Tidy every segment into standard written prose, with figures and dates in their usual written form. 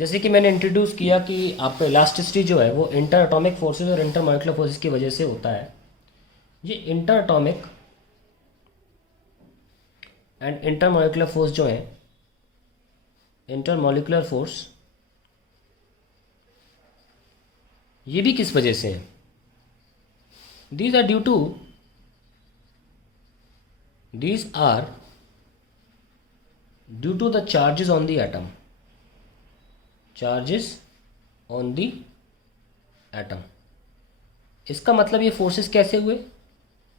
जैसे कि मैंने इंट्रोड्यूस किया कि आप इलास्टिसिटी जो है वो इंटर एटॉमिक फोर्सेस और इंटर मॉलिक्यूलर फोर्सेस की वजह से होता है। ये inter atomic and inter molecular force जो है, इंटर मॉलिक्यूलर फोर्स, ये भी किस वजह से है? These are due to these are due to the charges on the atom, charges on the atom. इसका मतलब ये फोर्सेस कैसे हुए?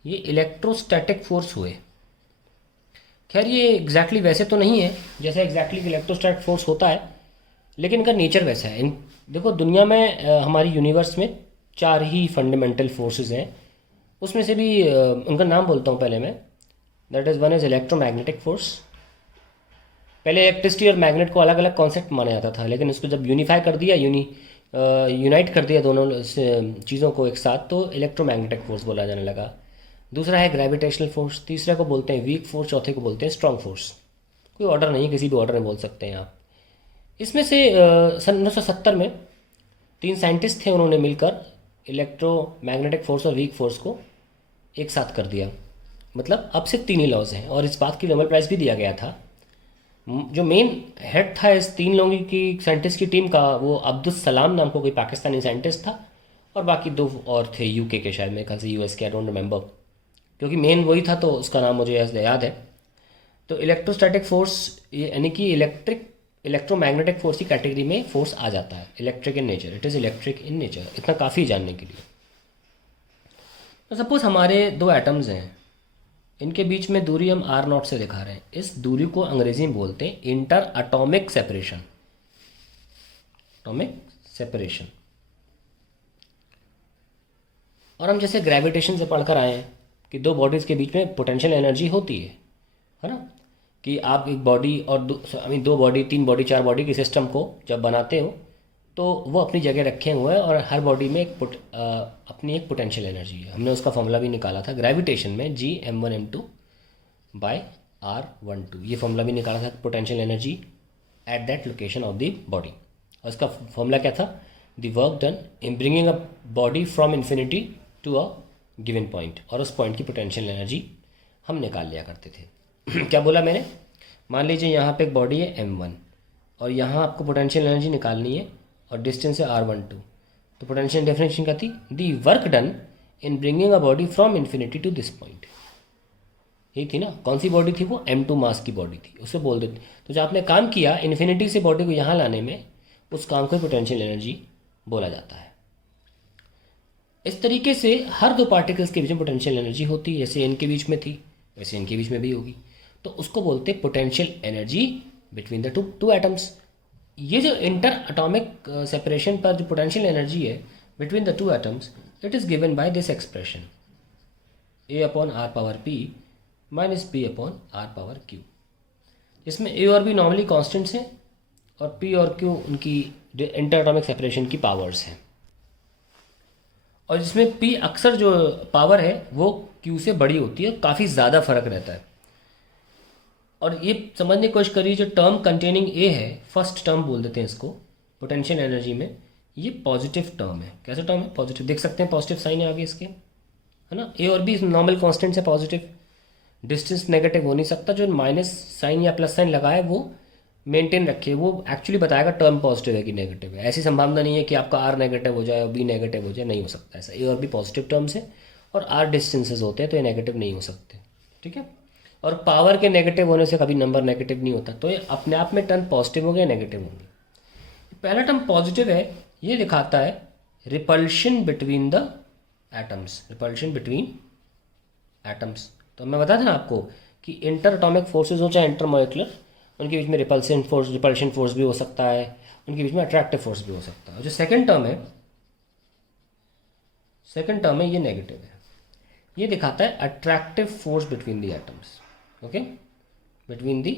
ये इलेक्ट्रोस्टैटिक फोर्स हुए। खैर ये एग्जैक्टली वैसे तो नहीं है जैसे एग्जैक्टली इलेक्ट्रोस्टैटिक फोर्स होता है, लेकिन इनका नेचर वैसा है। इन देखो दुनिया में हमारी यूनिवर्स में 4 ही फंडामेंटल फोर्सेस हैं। उसमें से भी उनका नाम बोलता हूँ पहले मैं। That is one is electromagnetic force. पहले इलेक्ट्रिसिटी और मैग्नेट को अलग अलग कॉन्सेप्ट माना जाता था, लेकिन इसको जब यूनिफाई कर दिया, यूनाइट कर दिया दोनों चीज़ों को एक साथ, तो इलेक्ट्रोमैग्नेटिक फोर्स बोला जाने लगा। दूसरा है ग्रेविटेशनल फोर्स, तीसरे को बोलते हैं वीक फोर्स, चौथे को बोलते हैं स्ट्रॉन्ग फोर्स। कोई ऑर्डर नहीं, किसी भी ऑर्डर में बोल सकते हैं आप। इसमें से सन 1970 में 3 साइंटिस्ट थे, उन्होंने मिलकर इलेक्ट्रोमैग्नेटिक फोर्स और वीक फोर्स को एक साथ कर दिया। मतलब अब से 3 ही लॉज हैं, और इस बात की नोबेल प्राइज़ भी दिया गया था। जो मेन हेड था इस 3 लोगों की साइंटिस्ट की टीम का, वो अब्दुल सलाम नाम को कोई पाकिस्तानी साइंटिस्ट था, और बाकी 2 और थे यूके के, शायद मेरे ख्याल से यूएस के, आई डोंट रिमेंबर, क्योंकि मेन वही था तो उसका नाम मुझे याद है। तो इलेक्ट्रोस्टैटिक फोर्स यानी कि इलेक्ट्रोमैग्नेटिक फोर्स की कैटेगरी में फोर्स आ जाता है। Electric in nature, it is electric in nature, इतना काफ़ी जानने के लिए। तो सपोज हमारे 2 एटम्स हैं, इनके बीच में दूरी हम R0 से दिखा रहे हैं। इस दूरी को अंग्रेजी में बोलते हैं inter atomic separation, atomic separation. और हम जैसे ग्रेविटेशन से पढ़कर आए हैं कि 2 बॉडीज़ के बीच में पोटेंशियल एनर्जी होती है ना? कि आप एक बॉडी और 2 बॉडी, 3 बॉडी, 4 बॉडी के सिस्टम को जब बनाते हो तो वो अपनी जगह रखे हुए हैं, और हर बॉडी में अपनी एक पोटेंशियल एनर्जी है। हमने उसका फॉर्मूला भी निकाला था ग्रेविटेशन में, G m1m2 बाय R12। ये फॉर्मूला भी निकाला था potential energy at that location of the body. और इसका फॉर्मूला क्या था? The work done in bringing a body from infinity to a given point, और उस पॉइंट की पोटेंशियल एनर्जी हम निकाल लिया करते थे। क्या बोला मैंने? मान लीजिए यहाँ पे एक बॉडी है m1, और यहाँ आपको पोटेंशियल एनर्जी निकालनी है, और डिस्टेंस है R12। तो पोटेंशियल डेफिनेशन क्या थी? The work done in bringing a body from infinity to this point. यही थी ना? कौन सी बॉडी थी वो? m2 मास की बॉडी थी, उसे बोल देते। तो जो आपने काम किया इन्फिनिटी से बॉडी को यहाँ लाने में, उस काम को पोटेंशियल एनर्जी बोला जाता है। इस तरीके से हर 2 पार्टिकल्स के बीच में पोटेंशियल एनर्जी होती है। जैसे इनके बीच में थी, वैसे इनके बीच में भी होगी। तो उसको बोलते हैं potential energy between the two atoms. ये जो इंटर एटॉमिक सेपरेशन पर जो पोटेंशियल एनर्जी है between the 2 atoms, it is given by this expression A/r⁻p minus B/r⁻q। इसमें A और B नॉर्मली कॉन्स्टेंट्स हैं, और P और Q उनकी इंटर एटॉमिक सेपरेशन की पावर्स हैं। और जिसमें P अक्सर जो पावर है वो Q से बड़ी होती है, काफ़ी ज़्यादा फर्क रहता है। और ये समझने की कोशिश करिए, जो टर्म कंटेनिंग A है, फर्स्ट टर्म बोल देते हैं इसको पोटेंशियल एनर्जी में, ये पॉजिटिव टर्म है। कैसा टर्म है? पॉजिटिव। देख सकते हैं पॉजिटिव साइन है आगे इसके, है ना? A और B नॉर्मल कॉन्स्टेंट है, पॉजिटिव। डिस्टेंस नेगेटिव हो नहीं सकता। जो माइनस साइन या प्लस साइन लगाए वो मेंटेन रखिए, वो एक्चुअली बताएगा टर्म पॉजिटिव है कि नेगेटिव है। ऐसी संभावना नहीं है कि आपका R नेगेटिव हो जाए और B नेगेटिव हो जाए, नहीं हो सकता ऐसा। A और B पॉजिटिव टर्म्स है, और R डिस्टेंसेज होते हैं, तो ये नेगेटिव नहीं हो सकते। ठीक है? और पावर के नेगेटिव होने से कभी नंबर नेगेटिव नहीं होता। तो ये अपने आप में टर्म पॉजिटिव होंगे या नेगेटिव होंगे। पहला टर्म पॉजिटिव है, ये दिखाता है repulsion between the atoms, repulsion between atoms. तो मैं बताया था ना आपको कि इंटर एटॉमिक फोर्सेज हो चाहे इंटर मॉलिक्यूलर, उनके बीच में रिपल्शन फोर्स भी हो सकता है, उनके बीच में अट्रैक्टिव फोर्स भी हो सकता है। और जो सेकंड टर्म है ये नेगेटिव है, ये दिखाता है attractive force between the atoms. Okay, between the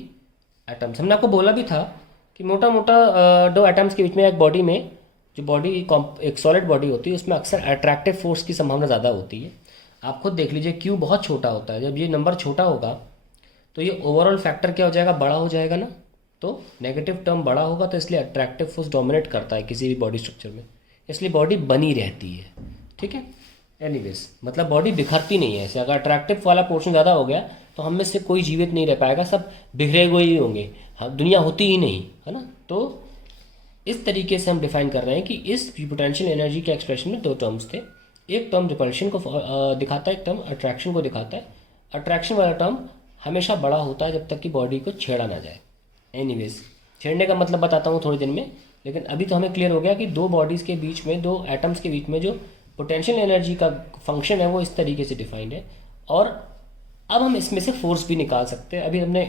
atoms. हमने आपको बोला भी था कि मोटा मोटा 2 एटम्स के बीच में एक बॉडी में, जो बॉडी एक सॉलिड बॉडी होती है, उसमें अक्सर अट्रैक्टिव फोर्स की संभावना ज़्यादा होती है। आप खुद देख लीजिए, Q बहुत छोटा होता है। जब ये नंबर छोटा होगा तो ये ओवरऑल फैक्टर क्या हो जाएगा? बड़ा हो जाएगा ना। तो नेगेटिव टर्म बड़ा होगा तो इसलिए अट्रैक्टिव फोर्स डोमिनेट करता है किसी भी बॉडी स्ट्रक्चर में, इसलिए बॉडी बनी रहती है। ठीक है, एनीवेज मतलब बॉडी बिखरती नहीं है ऐसे। अगर अट्रैक्टिव वाला पोर्शन ज़्यादा हो गया तो हम में से कोई जीवित नहीं रह पाएगा, सब बिखरे हुए ही होंगे, हाँ दुनिया होती ही नहीं है ना। तो इस तरीके से हम डिफाइन कर रहे हैं कि इस पोटेंशियल एनर्जी के एक्सप्रेशन में दो टर्म्स थे, एक टर्म रिपल्शन को दिखाता है, एक टर्म अट्रैक्शन को दिखाता है। अट्रैक्शन वाला टर्म हमेशा बड़ा होता है जब तक कि बॉडी को छेड़ा ना जाए। एनीवेज छेड़ने का मतलब बताता हूँ थोड़ी देर में, लेकिन अभी तो हमें क्लियर हो गया कि दो बॉडीज़ के बीच में, दो एटम्स के बीच में जो पोटेंशियल एनर्जी का फंक्शन है वो इस तरीके से डिफाइंड है। और अब हम इसमें से फोर्स भी निकाल सकते हैं। अभी हमने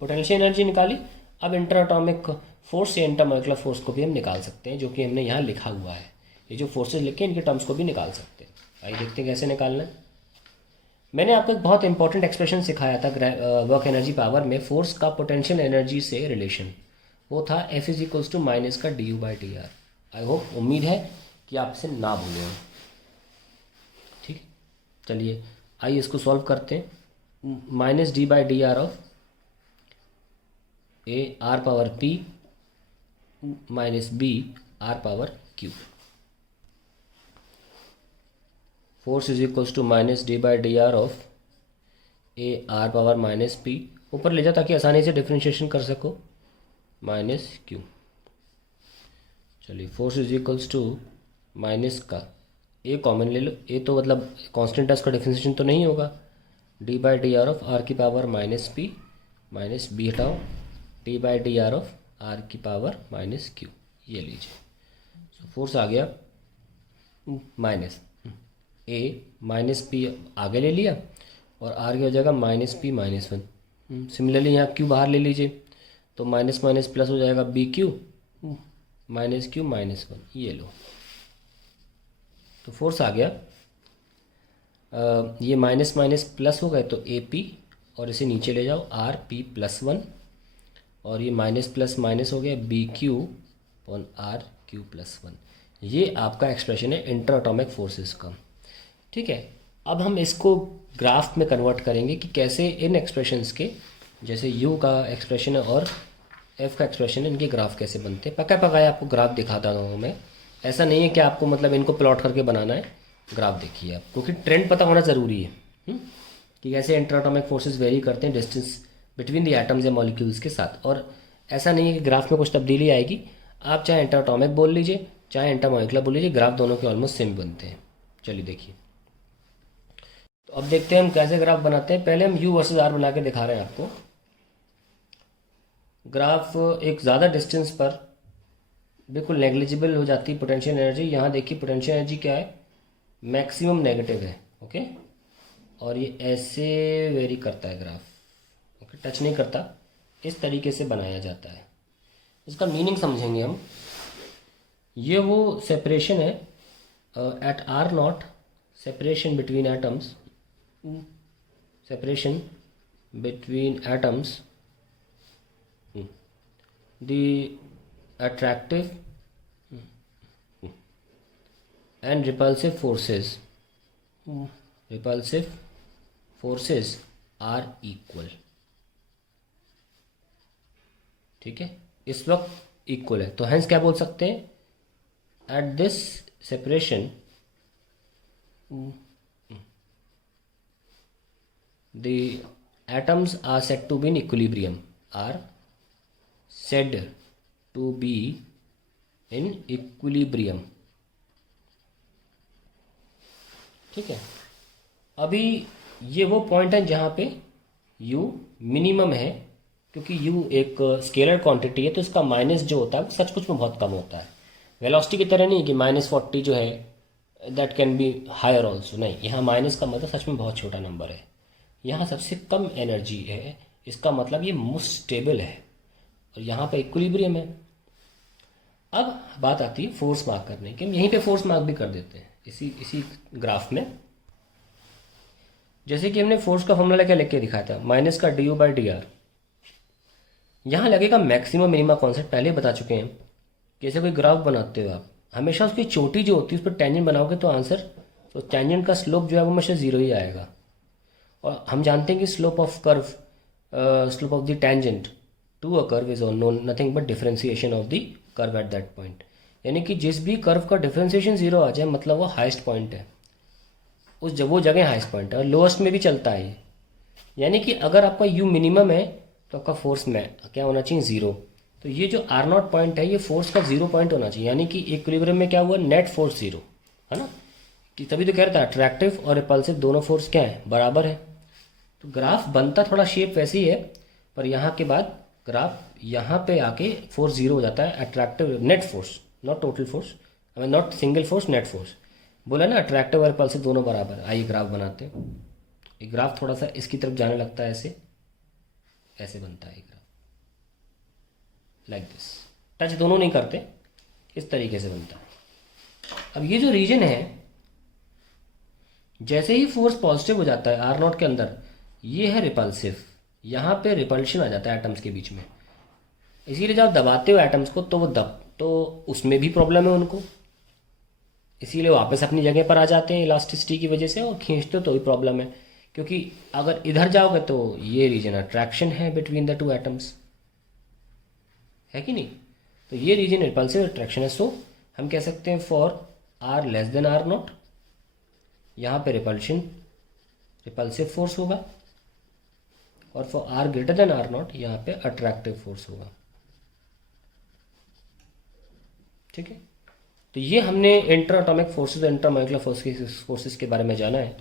पोटेंशियल एनर्जी निकाली, अब इंटर एटॉमिक फोर्स या इंटरमोलिकुलर फोर्स को भी हम निकाल सकते हैं, जो कि हमने यहाँ लिखा हुआ है। ये जो फोर्सेज लिखे इनके टर्म्स को भी निकाल सकते हैं। आइए देखते हैं कैसे निकालना है। मैंने आपको एक बहुत इंपॉर्टेंट एक्सप्रेशन सिखाया था वर्क एनर्जी पावर में, फोर्स का पोटेंशियल एनर्जी से रिलेशन, वो था F is equals to minus का du/dr। आई होप, उम्मीद है कि आप इसे ना भूलें। ठीक, चलिए आइए इसको सॉल्व करते हैं। Minus d/dr of a r power p minus b r power q। Force is equals to minus d/dr of a r power minus p, ऊपर ले जाओ ताकि आसानी से डिफ्रेंशिएशन कर सको, माइनस q। चलिए force is equals to minus का a कॉमन ले लो, a तो मतलब कांस्टेंट है, उसका डिफ्रेंशिएशन तो नहीं होगा। d/dr ऑफ r की power minus p minus b हटाओ, d/dr ऑफ r की पावर माइनस q, ये लीजिए। फोर्स आ गया माइनस a माइनस p आगे ले लिया और r की हो जाएगा माइनस p माइनस 1। सिमिलरली यहाँ q बाहर ले लीजिए तो माइनस माइनस प्लस हो जाएगा BQ माइनस q माइनस 1, ये लो। तो फोर्स आ गया, ये माइनस माइनस प्लस हो गए तो AP, और इसे नीचे ले जाओ RP प्लस 1, और ये माइनस प्लस माइनस हो गया BQ और RQ प्लस 1। ये आपका एक्सप्रेशन है इंटर एटॉमिक फोर्सेस का। ठीक है, अब हम इसको ग्राफ में कन्वर्ट करेंगे कि कैसे इन एक्सप्रेशंस के, जैसे U का एक्सप्रेशन है और F का एक्सप्रेशन है, इनके ग्राफ कैसे बनते हैं। पक्का पकाया आपको ग्राफ दिखाता हूँ मैं, ऐसा नहीं है कि आपको मतलब इनको प्लॉट करके बनाना है। ग्राफ देखिए आप, क्योंकि ट्रेंड पता होना ज़रूरी है कि कैसे इंटर एटॉमिक फोर्सेस वेरी करते हैं डिस्टेंस बिटवीन द एटम्स या मॉलिक्यूल्स के साथ। और ऐसा नहीं है कि ग्राफ में कुछ तब्दीली आएगी, आप चाहे इंटर एटॉमिक बोल लीजिए चाहे इंटरमॉलिक्यूलर बोल लीजिए, ग्राफ दोनों के ऑलमोस्ट सेम बनते हैं। चलिए देखिए, तो अब देखते हैं हम कैसे ग्राफ बनाते हैं। पहले हम U वर्सेस R बना के दिखा रहे हैं आपको। ग्राफ एक ज़्यादा डिस्टेंस पर बिल्कुल नेग्लिजिबल हो जाती है पोटेंशियल एनर्जी। यहाँ देखिए पोटेंशियल एनर्जी क्या है, मैक्सिमम नेगेटिव है, ओके। और ये ऐसे वेरी करता है ग्राफ, ओके, टच नहीं करता, इस तरीके से बनाया जाता है। इसका मीनिंग समझेंगे हम। ये वो सेपरेशन है at R0, separation between atoms, separation between atoms, the attractive and repulsive forces are equal। ठीक है, इस वक्त इक्वल है, तो हेंस क्या बोल सकते हैं, at this separation the atoms are said to be in equilibrium, are said to be in equilibrium। ठीक है, अभी ये वो पॉइंट है जहाँ पे U मिनिमम है, क्योंकि U एक स्केलर क्वांटिटी है तो इसका माइनस जो होता है वो सच कुछ में बहुत कम होता है। वेलोसिटी की तरह नहीं कि -40 जो है that can be higher also, नहीं, यहाँ माइनस का मतलब सच में बहुत छोटा नंबर है। यहाँ सबसे कम एनर्जी है, इसका मतलब ये मोस्ट स्टेबल है, और यहाँ पे इक्विलिब्रियम है। अब बात आती है फोर्स मार्क करने की। हम यहीं पे फोर्स मार्क भी कर देते हैं इसी ग्राफ में। जैसे कि हमने फोर्स का फॉर्मूला क्या लिख के दिखाया था, माइनस का du/dr। यहाँ लगेगा मैक्सिमम मिनिमम कॉन्सेप्ट पहले ही बता चुके हैं। कैसे कोई ग्राफ बनाते हो आप, हमेशा उसकी चोटी जो होती है उस पर टेंजेंट बनाओगे तो आंसर, तो टेंजेंट का स्लोप जो है वो हमेशा 0 ही आएगा। और हम जानते हैं कि slope of curve, slope of the tangent to a curve is unknown, nothing but differentiation of the curve at that point. यानी कि जिस भी कर्व का डिफरेंशिएशन जीरो आ जाए मतलब वो हाईएस्ट पॉइंट है, उस जब वो जगह हाईएस्ट पॉइंट है। और लोएस्ट में भी चलता है ये, यानी कि अगर आपका यू मिनिमम है तो आपका फोर्स में क्या होना चाहिए, ज़ीरो। तो ये जो आर नॉट पॉइंट है ये फोर्स का जीरो पॉइंट होना चाहिए, यानी कि इक्विलिब्रियम में क्या हुआ, नेट फोर्स जीरो है ना। कि तभी तो कह रहा था अट्रैक्टिव और रिपल्सिव दोनों फोर्स क्या है, बराबर है। तो ग्राफ बनता थोड़ा शेप वैसे ही है, पर यहाँ के बाद ग्राफ यहाँ पे आके फोर्स जीरो हो जाता है, attractive net force, not total force, I mean not single force, net force. बोला ना अट्रैक्टिव और रिपल्सिव दोनों बराबर। आइए ग्राफ बनाते हैं। ये ग्राफ थोड़ा सा इसकी तरफ जाने लगता है, ऐसे ऐसे बनता है ग्राफ, लाइक दिस। टच दोनों नहीं करते, इस तरीके से बनता है। अब ये जो रीजन है, जैसे ही फोर्स पॉजिटिव हो जाता है आर नॉट के अंदर, ये है रिपल्सिव, यहाँ पे रिपल्शन आ जाता है एटम्स के बीच में। इसीलिए जब दबाते हो एटम्स को तो वो तो उसमें भी प्रॉब्लम है उनको, इसीलिए वापस अपनी जगह पर आ जाते हैं इलास्टिसिटी की वजह से, और खींचते तो भी प्रॉब्लम है। क्योंकि अगर इधर जाओगे तो ये रीजन अट्रैक्शन है बिटवीन द टू एटम्स, है कि नहीं। तो ये रीजन रिपल्सिव अट्रैक्शन है। सो हम कह सकते हैं for R less than R not, यहाँ पे रिपल्सिव फोर्स होगा, और for R greater than R not यहाँ पे अट्रैक्टिव फोर्स होगा। ठीक है, तो ये हमने इंटर एटॉमिक फोर्सेस और इंटर मॉलिक्यूलर फोर्सेस के बारे में जाना है।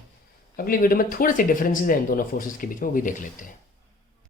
अगली वीडियो में थोड़े से डिफरेंसेस हैं इन दोनों फोर्सेस के बीच में, वो भी देख लेते हैं।